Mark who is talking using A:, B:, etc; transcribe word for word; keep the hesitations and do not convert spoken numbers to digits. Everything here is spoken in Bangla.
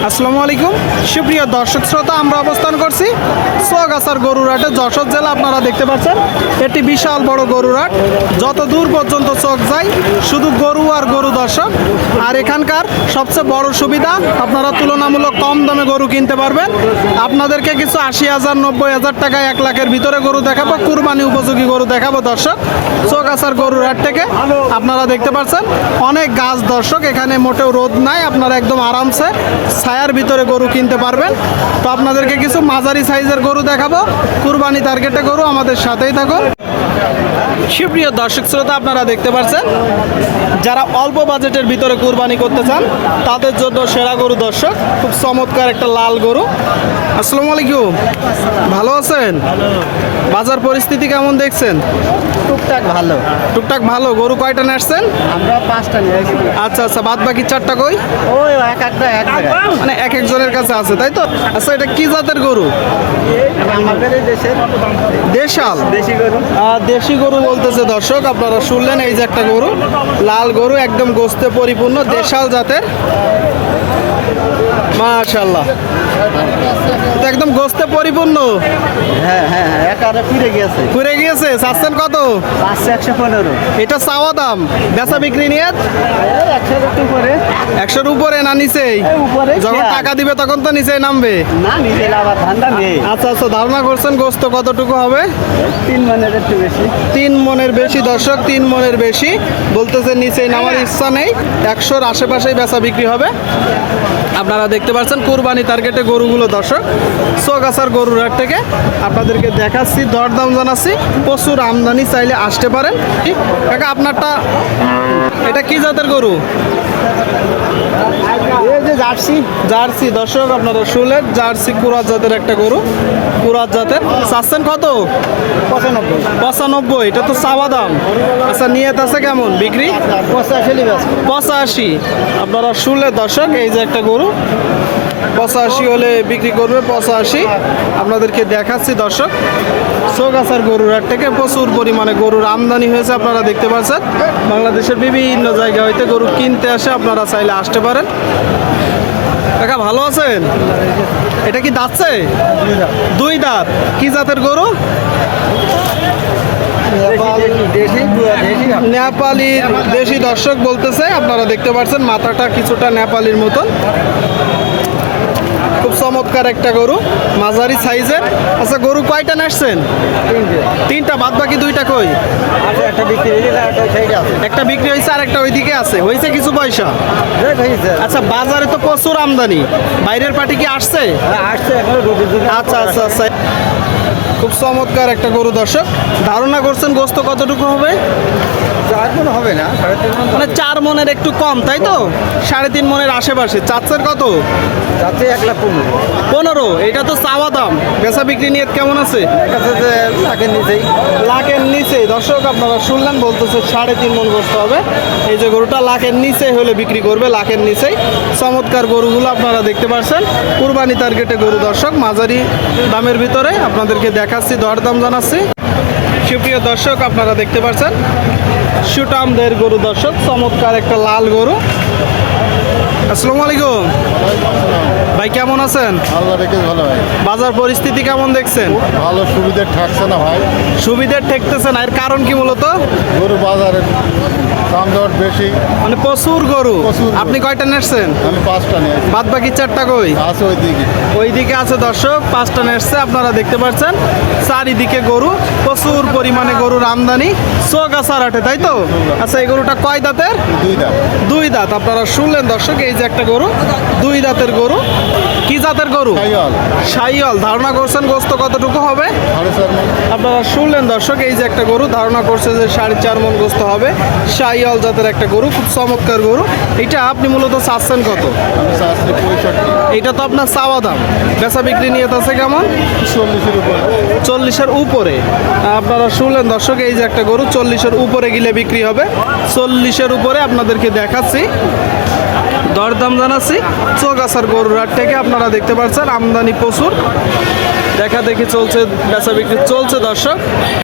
A: আসসালামু আলাইকুম সুপ্রিয় দর্শক শ্রোতা, আমরা অবস্থান করছি সোগাছার গরুর হাটে, যশোর জেলা। আপনারা দেখতে পাচ্ছেন এটি বিশাল বড় গরুর হাট, যত দূর পর্যন্ত চোখ যায় শুধু গরু আর গরু দর্শক। আর এখানকার সবচেয়ে বড় সুবিধা, আপনারা তুলনামূলক কম দামে গরু কিনতে পারবেন। আপনাদেরকে কিছু আশি হাজার নব্বই হাজার টাকায় এক লাখের ভিতরে গরু দেখাবো, কুরবানি উপযোগী গরু দেখাবো দর্শক। সোগাছার গরুর হাট থেকে আপনারা দেখতে পাচ্ছেন অনেক গাছ দর্শক, এখানে মোটেও রোদ নাই, আপনারা একদম আরামসে ছায়ার ভিতরে গরু কিনতে পারবেন। তো আপনাদেরকে কিছু মাঝারি সাইজের গরু দেখাবো, কুরবানি টার্গেটে গরু, আমাদের সাথেই থাকুন। সুপ্রিয় দর্শক শ্রোতা, আপনারা দেখতে পাচ্ছেন যারা অল্প বাজেটের ভিতরে কুরবানি করতে চান তাদের জন্য সেরা গরু দর্শক। খুব চমৎকার একটা লাল গরু। আসসালামু আলাইকুম, ভালো আছেন? বাজার পরিস্থিতি কেমন দেখছেন?
B: টুকটাক ভালো।
A: টুকটাক ভালো। গরু কয়টা নিয়েছেন?
B: আমরা পাঁচটা নিয়ে আসি।
A: আচ্ছা আচ্ছা, বাদ বাকি চারটা কই?
B: ওই এক একটা এক জায়গায়,
A: মানে এক একজনের কাছে আছে, তাই তো? আচ্ছা, এটা কি জাতের গরু?
B: আমাদের এই দেশের
A: দেশাল
B: দেশি গরু।
A: আহ, দেশি গরু বলতেছে দর্শক, আপনারা শুনলেন। এই যে একটা গরু, লাল গরু, একদম গোস্তে পরিপূর্ণ, দেশাল জাতের। মাশাআল্লাহ, এটা একদম গোস্তে পরিপূর্ণ।
B: হ্যাঁ হ্যাঁ হ্যাঁ, একারে ফিরে গিয়েছে।
A: ঘুরে গিয়েছে। চাচ্ছেন কত?
B: পাঁচশো একশো পনেরো।
A: এটা চাওয়া দাম, বেচা বিক্রি নিয়ে
B: একশোর একটু উপরে।
A: একশোর উপরে না নিচেই?
B: এই উপরে
A: যখন
B: খেয়াল।
A: টাকা দিবে তখন তো নিচে নামবে।
B: না নিজের আবার ধান্দা নেই।
A: আচ্ছা আচ্ছা, ধারণা করছেন গোস্ত কতটুকু হবে?
B: তিন মানের একটু বেশি।
A: তিন মনের বেশি দর্শক, তিন মনের বেশি বলতেছে, নিচে নামার ইচ্ছা নেই। একশোর আশেপাশেই বেচা বিক্রি হবে। আপনারা দেখতে পাচ্ছেন কুরবানি টার্গেটে গরুগুলো দর্শক, সোগাছার গরুর হাট থেকে আপনাদেরকে দেখাচ্ছি, দরদাম জানাচ্ছি। প্রচুর আমদানি, চাইলে আসতে পারেন। কাকা, আপনারটা এটা কি জাতের গরু?
B: এই যে জার্সি।
A: জার্সি দর্শক, আপনারা শুনলেন, জার্সি কুরাত জাতের একটা গরু, কুরাত জাতের। চাচ্ছেন কত?
B: পঁচানব্বই।
A: পঁচানব্বই। এটা তো চাওয়া দাম। আচ্ছা, নিয়ত আছে কেমন বিক্রি?
B: পঁচাশি লিবাস।
A: পঁচাশি। আপনারা শুনলেন দর্শক, এই যে একটা গরু, পঁচাশি হলে বিক্রি করবে। পঁচাশি আপনাদেরকে দেখাচ্ছি দর্শক। সোগাছার গরুর হাট থেকে প্রচুর পরিমাণে গরুর আমদানি হয়েছে, আপনারা দেখতে পাচ্ছেন। বাংলাদেশের বিভিন্ন জায়গা হইতে গরু কিনতে আসে, আপনারা চাইলে আসতে পারেন। কাকা, ভালো আছেন? এটা কি দাঁতছে? দুই দাঁত। কি জাতের গরু?
B: দেশি দেশি।
A: নেপালি দেশি দর্শক বলতেছে, আপনারা দেখতে পাচ্ছেন মাথাটা কিছুটা নেপালির মতন। খুব চমৎকার একটা গরু, মাঝারি সাইজের। আচ্ছা, গরু কয়টা নাচছেন?
B: তিনটে।
A: তিনটা। বাদ বাকি দুইটা কই?
B: আচ্ছা, একটা বিক্রি হয়ে গেলে একটা সেইটা আছে।
A: একটা বিক্রি হয়েছে আর একটা ওইদিকে আছে। হয়েছে কিছু পয়সা?
B: দেখ হয়েছে।
A: আচ্ছা, বাজারে তো প্রচুর আমদানি, বাইরের পার্টি কি আসছে?
B: আসছে এখন রোদের দিনে।
A: আচ্ছা আচ্ছা আচ্ছা, খুব চমৎকার একটা গরু দর্শক। ধারণা করছেন গোস্ত কতটুকু হবে?
B: চার মন হবে না, সাড়ে তিন মন।
A: মানে চার মনের একটু কম, তাই তো? সাড়ে তিন মনের আশেপাশে। চাচ্ছেন কত?
B: যাচ্ছে এক লাখ পনেরো।
A: পনেরো। এটা তো চাওয়া দাম, বেচা বিক্রি নিয়ে কেমন আছে?
B: কাছে যে লাখের নিচেই।
A: লাখের নিচে দর্শক, আপনারা শুনলেন, বলতেছে সাড়ে তিন মন গোস্ত হবে। এই যে গরুটা লাখের নিচে হলে বিক্রি করবে, লাখের নিচেই। চমৎকার গরুগুলো আপনারা দেখতে পাচ্ছেন, কুরবানি টার্গেটে গরু দর্শক, মাঝারি দামের ভিতরে আপনাদেরকে দেখাচ্ছি, দরদাম জানাচ্ছি। সুপ্রিয় দর্শক, আপনারা দেখতে পাচ্ছেন সুটামদের গরু দর্শক, চমৎকার একটা লাল গরু। আসসালামু আলাইকুম ভাই, কেমন আছেন?
C: আল্লাহ রেখে ভালো ভাই।
A: বাজার পরিস্থিতি কেমন দেখছেন?
C: ভালো, সুবিধা ঠাকছে না ভাই।
A: সুবিধের ঠেকতেছে না, এর কারণ কি মূলত?
C: গরু বাজারে দাম দর বেশি,
A: মানে প্রচুর গরু।
C: প্রচুর গরু।
A: আপনি কয়টা নেসছেন?
C: আমি পাঁচটা নিয়ে আসি।
A: বাদ বাকি চারটা কই?
C: আছে ওই দিকে।
A: ওইদিকে আছে দর্শক, পাঁচটা নেসছে, আপনারা দেখতে পাচ্ছেন। চারিদিকে গরু, প্রচুর পরিমাণে গরুর আমদানি সোগাছার হাটে, তাই তো? আচ্ছা, এই গরুটা কয় দাঁতের?
C: দুই দাম।
A: দুই দাঁত। আপনারা শুনলেন দর্শক, এই যে একটা গরু, দুই দাঁতের গরু। কি জাতের গরু?
C: সাইওয়াল।
A: শাহিওয়াল। ধারণা করছেন গোস্ত কতটুকু হবে?
C: সাড়ে চার মণ।
A: আপনারা শুনলেন দর্শক, এই যে একটা গরু, ধারণা করছে যে সাড়ে চার মন গোস্ত হবে। শাহিওয়াল জাতের একটা গরু, খুব চমৎকার গরু। এটা আপনি মূলত চাচ্ছেন কত?
C: আমি চাচ্ছি পঁয়ষট্টি।
A: এটা তো আপনার চাওয়া দাম, বেচা বিক্রি নিয়ে আছে কেমন?
C: চল্লিশের উপরে।
A: চল্লিশের উপরে। আপনারা শুনলেন দর্শক, এই যে একটা গরু চল্লিশের উপরে গেলে বিক্রি হবে। চল্লিশের উপরে আপনাদেরকে দেখাচ্ছি, দরদাম জানাচ্ছি। সোগাছার গরুর হাট থেকে আপনারা দেখতে পাচ্ছেন আমদানি প্রচুর, দেখা দেখি চলছে, বেচা বিক্রি চলছে দর্শক।